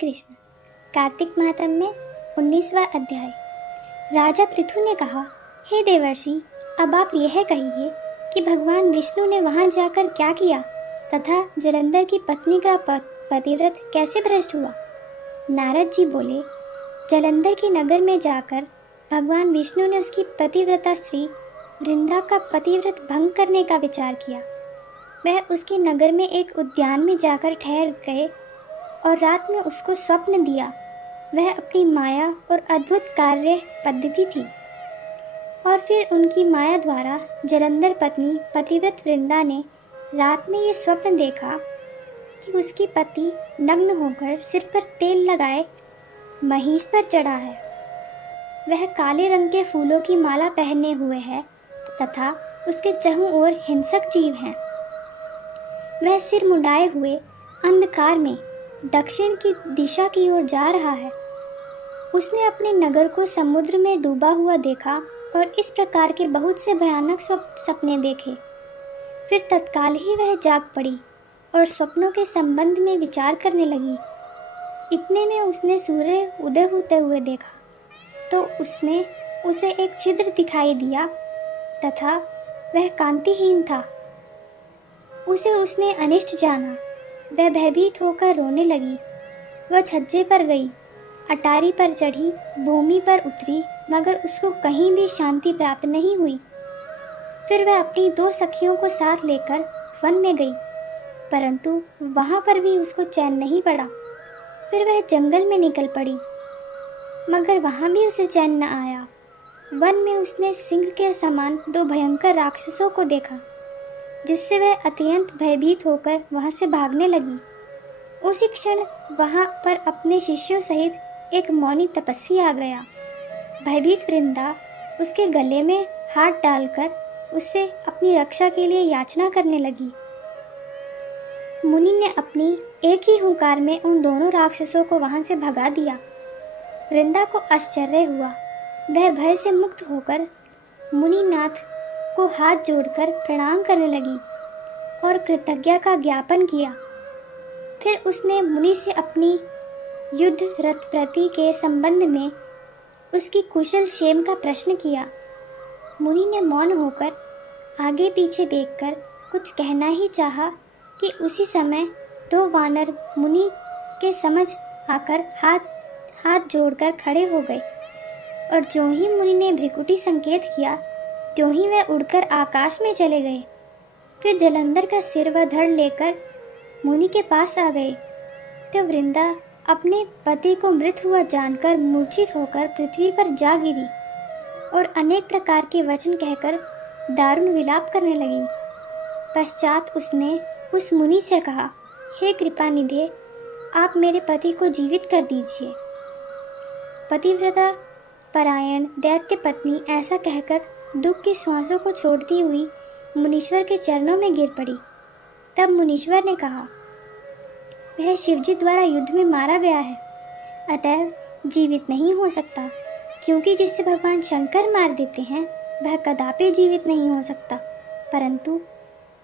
कृष्ण। कार्तिक मातम में 19वां अध्याय। राजा पृथु ने कहा, हे देवर्षि, अब आप यह कहिए कि भगवान विष्णु ने वहां जाकर क्या किया तथा जलंधर की पत्नी का पतिव्रत कैसे भ्रष्ट हुआ। नारद जी बोले, जलंधर के नगर में जाकर भगवान विष्णु ने उसकी पतिव्रता स्त्री वृंदा का पतिव्रत भंग करने का विचार किया। वह उसके नगर में एक उद्यान में जाकर ठहर गए और रात में उसको स्वप्न दिया। वह अपनी माया और अद्भुत कार्य पद्धति थी। और फिर उनकी माया द्वारा जलंधर पत्नी पतिव्रत वृंदा ने रात में ये स्वप्न देखा कि उसकी पति नग्न होकर सिर पर तेल लगाए महिष पर चढ़ा है। वह काले रंग के फूलों की माला पहने हुए है तथा उसके चहुं ओर हिंसक जीव हैं। वह सिर मुंडाए हुए अंधकार में दक्षिण की दिशा की ओर जा रहा है। उसने अपने नगर को समुद्र में डूबा हुआ देखा और इस प्रकार के बहुत से भयानक सपने देखे। फिर तत्काल ही वह जाग पड़ी और स्वप्नों के संबंध में विचार करने लगी। इतने में उसने सूर्य उदय होते हुए देखा तो उसमें उसे एक छिद्र दिखाई दिया तथा वह कांतिहीन था। उसे उसने अनिष्ट जाना। वह भयभीत होकर रोने लगी। वह छज्जे पर गई, अटारी पर चढ़ी, भूमि पर उतरी, मगर उसको कहीं भी शांति प्राप्त नहीं हुई। फिर वह अपनी 2 सखियों को साथ लेकर वन में गई, परंतु वहां पर भी उसको चैन नहीं पड़ा। फिर वह जंगल में निकल पड़ी, मगर वहां भी उसे चैन न आया। वन में उसने सिंह के समान 2 भयंकर राक्षसों को देखा, जिससे वह अत्यंत भयभीत होकर वहां से भागने लगी। उसी क्षण वहां पर अपने शिष्यों सहित एक मौनी तपस्वी आ गया। भयभीत वृंदा उसके गले में हाथ डालकर उससे अपनी रक्षा के लिए याचना करने लगी। मुनि ने अपनी एक ही हुंकार में उन दोनों राक्षसों को वहां से भगा दिया। वृंदा को आश्चर्य हुआ। वह भय से मुक्त होकर मुनिनाथ को हाथ जोड़कर प्रणाम करने लगी और कृतज्ञता का ज्ञापन किया। फिर उसने मुनि से अपनी युद्ध रथ प्रति के संबंध में उसकी कुशल क्षेम का प्रश्न किया। मुनि ने मौन होकर आगे पीछे देखकर कुछ कहना ही चाहा कि उसी समय 2 वानर मुनि के समझ आकर हाथ जोड़कर खड़े हो गए और जो ही मुनि ने भ्रिकुटी संकेत किया त्यों ही वह उड़कर आकाश में चले गए। फिर जलंधर का सिर व धड़ लेकर मुनि के पास आ गए तो वृंदा अपने पति को मृत हुआ जानकर मूर्छित होकर पृथ्वी पर जा गिरी और अनेक प्रकार के वचन कहकर दारुण विलाप करने लगी। पश्चात उसने उस मुनि से कहा, हे कृपानिधे, आप मेरे पति को जीवित कर दीजिए। पतिव्रता परायण दैत्य पत्नी ऐसा कहकर दुख की श्वासों को छोड़ती हुई मुनीश्वर के चरणों में गिर पड़ी। तब मुनीश्वर ने कहा, वह शिवजी द्वारा युद्ध में मारा गया है, अतः जीवित नहीं हो सकता, क्योंकि जिससे भगवान शंकर मार देते हैं वह कदापि जीवित नहीं हो सकता। परंतु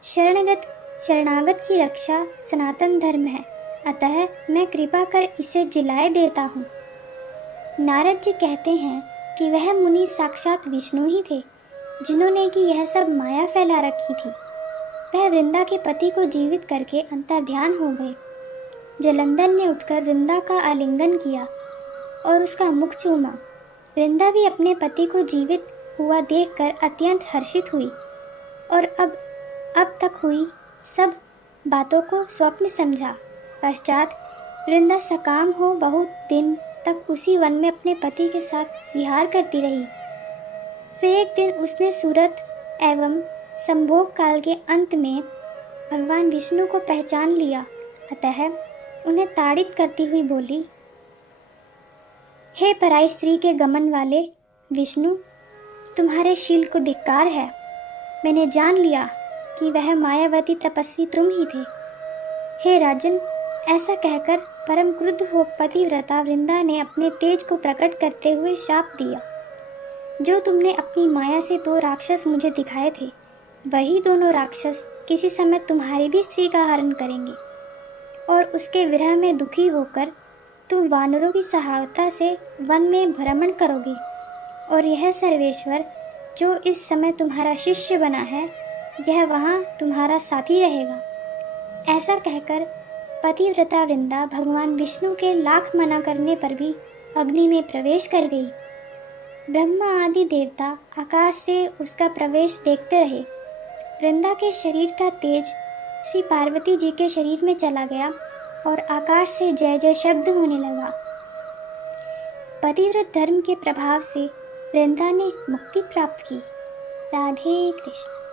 शरणागत की रक्षा सनातन धर्म है, अतः मैं कृपा कर इसे जिलाए देता हूँ। नारद जी कहते हैं कि वह मुनि साक्षात विष्णु ही थे, जिन्होंने कि यह सब माया फैला रखी थी। वह वृंदा के पति को जीवित करके अंतर्ध्यान हो गए। जलंधर ने उठकर वृंदा का आलिंगन किया और उसका मुख चूमा। वृंदा भी अपने पति को जीवित हुआ देखकर अत्यंत हर्षित हुई और अब तक हुई सब बातों को स्वप्न समझा। पश्चात वृंदा सकाम हो बहुत दिन तक उसी वन में अपने पति के साथ विहार करती रही। फिर एक दिन उसने सूरत एवं संभोग काल के अंत में भगवान विष्णु को पहचान लिया, अतः उन्हें ताड़ित करती हुई बोली, हे पराई स्त्री के गमन वाले विष्णु, तुम्हारे शील को धिक्कार है। मैंने जान लिया कि वह मायावती तपस्वी तुम ही थे। हे राजन, ऐसा कहकर परम क्रुद्ध हो पतिव्रता वृंदा ने अपने तेज को प्रकट करते हुए शाप दिया। जो तुमने अपनी माया से 2 राक्षस मुझे दिखाए थे, वही दोनों राक्षस किसी समय तुम्हारी भी स्त्री का हरण करेंगे और उसके विरह में दुखी होकर तुम वानरों की सहायता से वन में भ्रमण करोगे और यह सर्वेश्वर जो इस समय तुम्हारा शिष्य बना है, यह वहाँ तुम्हारा साथी रहेगा। ऐसा कहकर पतिव्रता वृंदा भगवान विष्णु के लाख मना करने पर भी अग्नि में प्रवेश कर गई। ब्रह्मा आदि देवता आकाश से उसका प्रवेश देखते रहे। वृंदा के शरीर का तेज श्री पार्वती जी के शरीर में चला गया और आकाश से जय जय शब्द होने लगा। पतिव्रत धर्म के प्रभाव से वृंदा ने मुक्ति प्राप्त की। राधे कृष्ण।